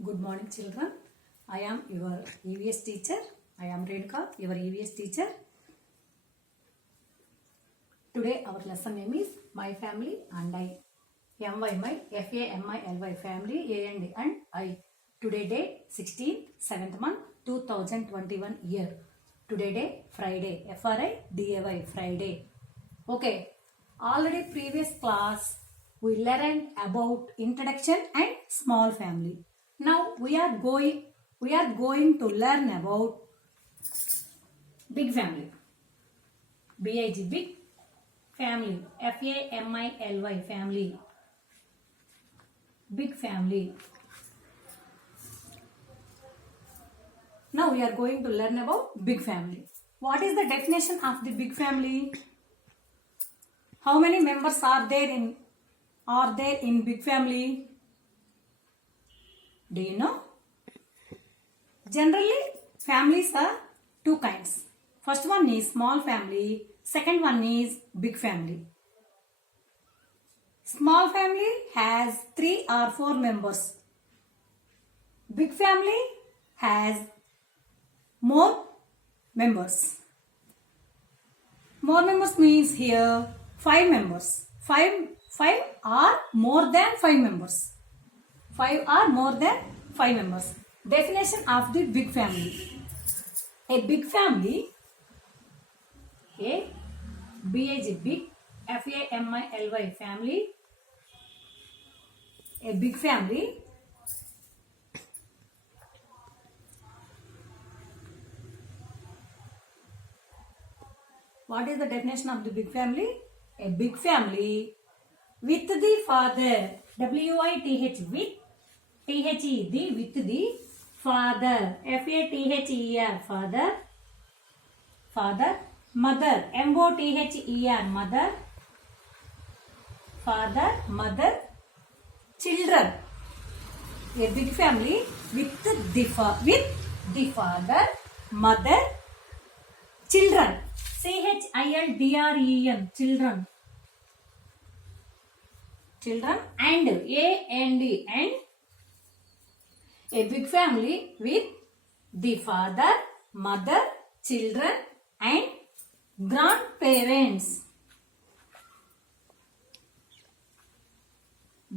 Good morning, children. I am your EVS teacher. I am Renuka, your EVS teacher. Today our lesson name is My Family and I. My, Family, family, and I. Today date 16th, 7th month, 2021 year. Today day Friday, Friday, Friday. Okay. Already previous class we learned about introduction and small family. Now we are going to learn about big family. BIG, big family. FAMILY, family. Big family. Now we are going to learn about big family. What is the definition of the big family? How many members are there in big family? Do you know? Generally, families are two kinds. First one is small family. Second one is big family. Small family has 3 or 4 members. Big family has more members. More members means here 5 members. 5 or more than 5 members. 5 or more than 5 members. Definition of the big family. A big family, a big, family, family. A big family What is the definition of the big family? A big family with the father. WITH, with THE, with the father. FATHER, father. Father. Mother. MOTHER, mother. Father, mother. Children. A big family with the father, mother, children. CHILDREN, children. Children and AND, and a big family with the father, mother, children and grandparents.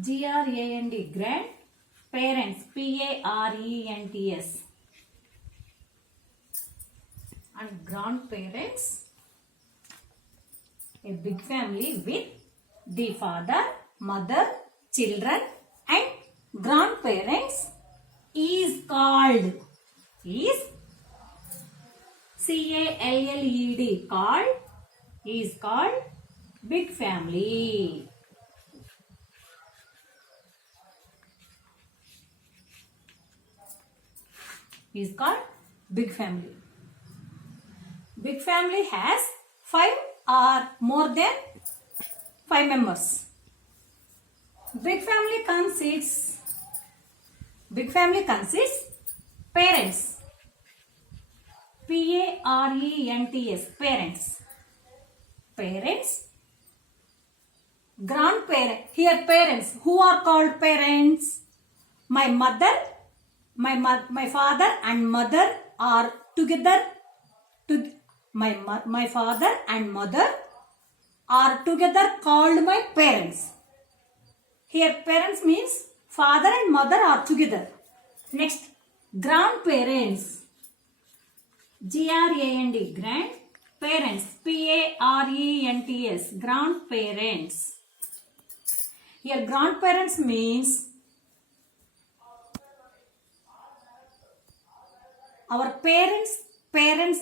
GRAND, grandparents. PARENTS. And grandparents. A big family with the father, mother, children and grandparents is called called big family. Is called big family. Big family has 5 or more than 5 members. Big family consists parents. PARENTS, parents. Parents. Grandparents. Here parents. Who are called parents? My mother, my father and mother are together. My father and mother are together called my parents. Here parents means father and mother are together. Next, grandparents. GRAND, grandparents. PARENTS, grandparents. Here grandparents means our parents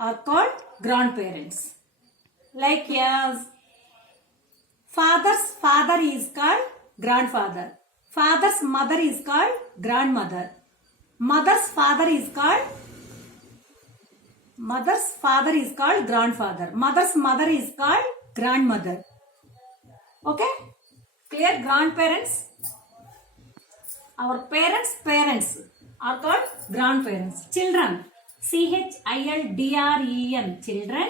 are called grandparents. Like as father's father is called grandfather. Father's mother is called grandmother. Mother's father is called grandfather. Mother's mother is called grandmother. Okay? Clear? Grandparents. Our parents are called grandparents. Children. CHILDREN, children.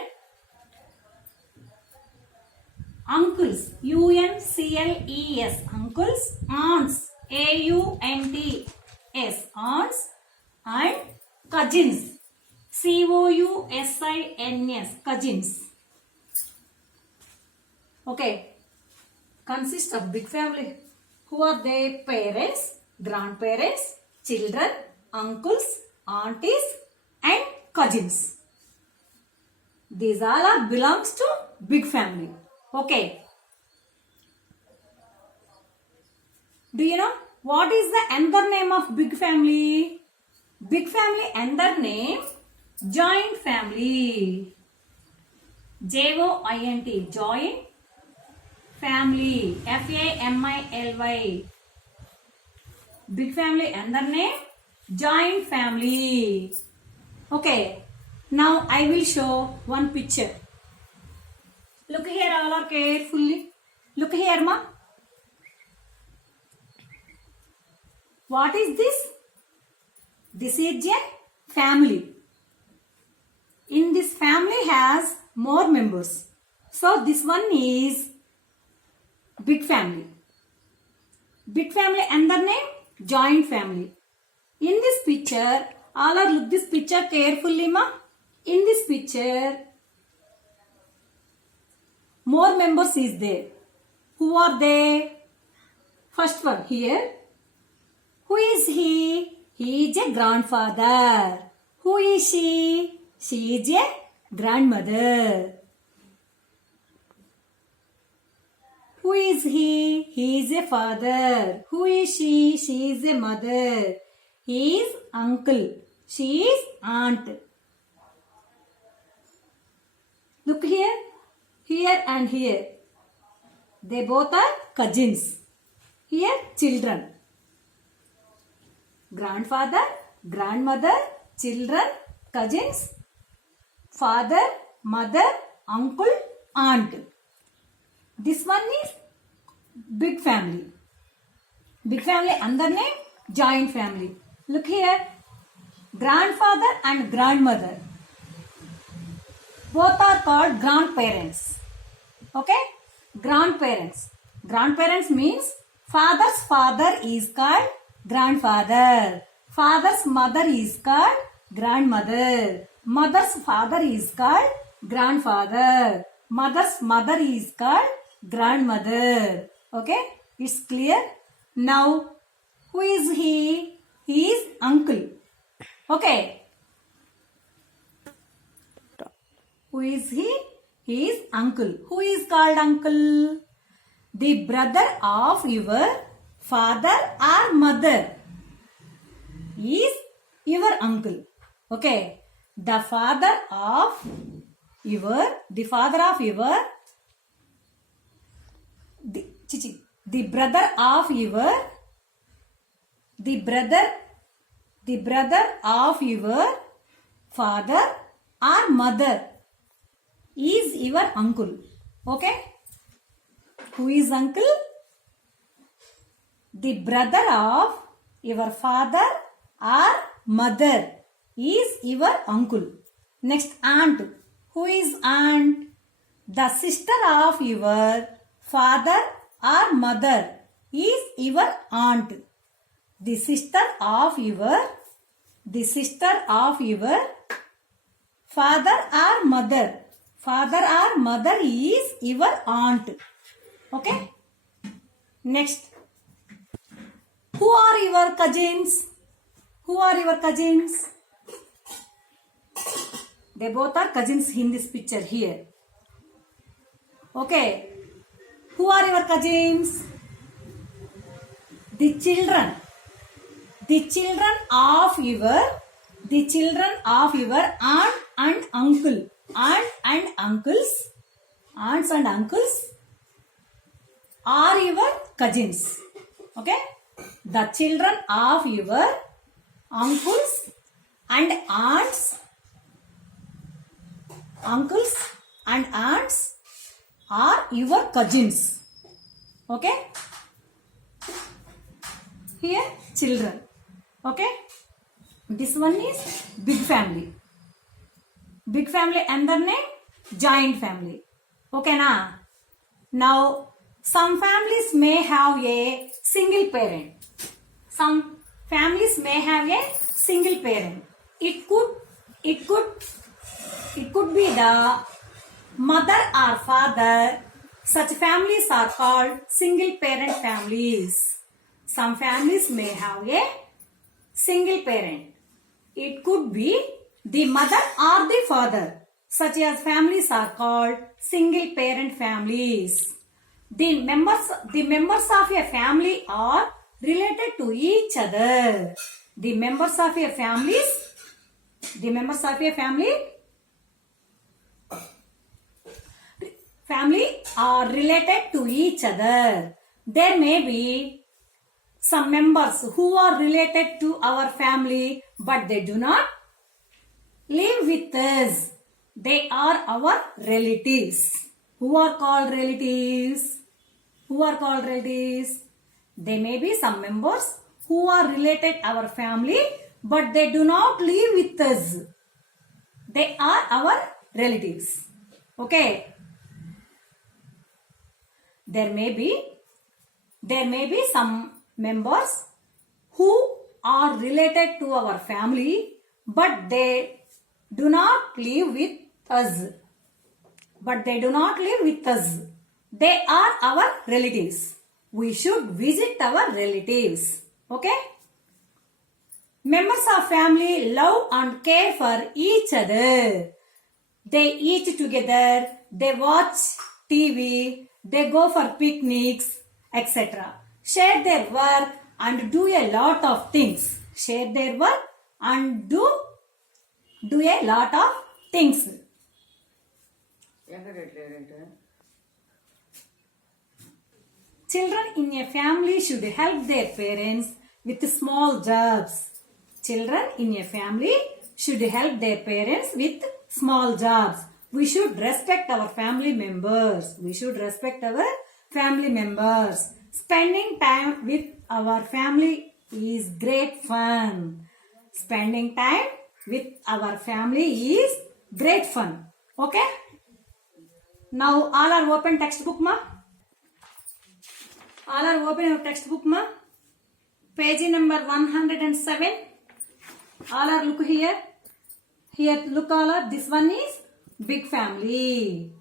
Uncles. UNCLES, uncles. Aunts. AUNT, cousins. cousins, cousins. Okay, consist of big family. Who are they? Parents, grandparents, children, uncles, aunties, and cousins. These all are belongs to big family. Okay. Do you know what is the another name of big family? Big family another name joint family. Joint, joint family. family. Big family another name joint family. Okay. Now I will show one picture. Look here, all are carefully. Look here, ma. What is this? This is a family. In this family has more members. So this one is big family. Big family another name joint family. In this picture, all are look this picture carefully, ma. In this picture, more members is there. Who are they? First one here. Who is he? He is a grandfather. Who is she? She is a grandmother. Who is he? He is a father. Who is she? She is a mother. He is uncle. She is aunt. Look here. Here and here. They both are cousins. Here children. Grandfather, grandmother, children, cousins, father, mother, uncle, aunt. This one is big family. Big family under name joint family. Look here. Grandfather and grandmother. Both are called grandparents. Okay? Grandparents. Grandparents means father's father is called grandfather. Father's mother is called grandmother. Mother's father is called grandfather. Mother's mother is called grandmother. Okay? It's clear? Now, who is he? He is uncle. Okay? Who is he? He is uncle. Who is called uncle? The brother of your father or mother is your uncle. Okay. The father of your brother of your father or mother is your uncle. Okay. Who is uncle? The brother of your father or mother is your uncle. Next, aunt. Who is aunt? The sister of your father or mother is your aunt. The sister of your father or mother. Father or mother is your aunt. Okay. Next. Who are your cousins? Who are your cousins? They both are cousins in this picture here. Okay. Who are your cousins? The children. The children of your aunt and uncle. Aunts and uncles are your cousins. Okay. The children of your uncles and aunts are your cousins. Okay. Here children. Okay. This one is big family. Big family under name joint family. Okay na? Now some families may have a single parent. Some families may have a single parent. It could be the mother or father. Such families are called single parent families. Some families may have a single parent. It could be the mother or the father. Such as families are called single parent families. The members of a family are related to each other. The members of a family are related to each other. There may be some members who are related to our family, but they do not live with us. They are our relatives. Who are called relatives? There may be some members who are related our family, but they do not live with us. They are our relatives. Okay. There may be some members who are related to our family, but they do not live with us. They are our relatives. We should visit our relatives. Okay? Members of family love and care for each other. They eat together, they watch TV, they go for picnics, etc. Share their work and do a lot of things. Children in a family should help their parents with small jobs. We should respect our family members. Spending time with our family is great fun. Okay? Now all are open textbook ma? All are open your textbook ma? Page number 107. All are look here. Here look all are. This one is big family.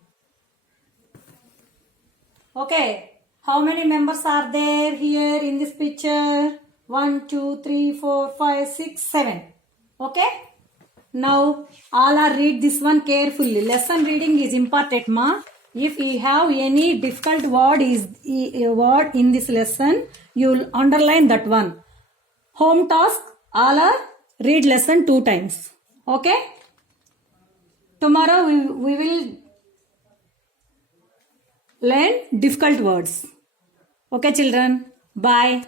Okay. How many members are there here in this picture? 1, 2, 3, 4, 5, 6, 7. Okay. Now all are read this one carefully. Lesson reading is important ma. If you have any difficult word in this lesson, you will underline that one. Home task, all are read lesson 2 times. Okay? Tomorrow we will learn difficult words. Okay children, bye.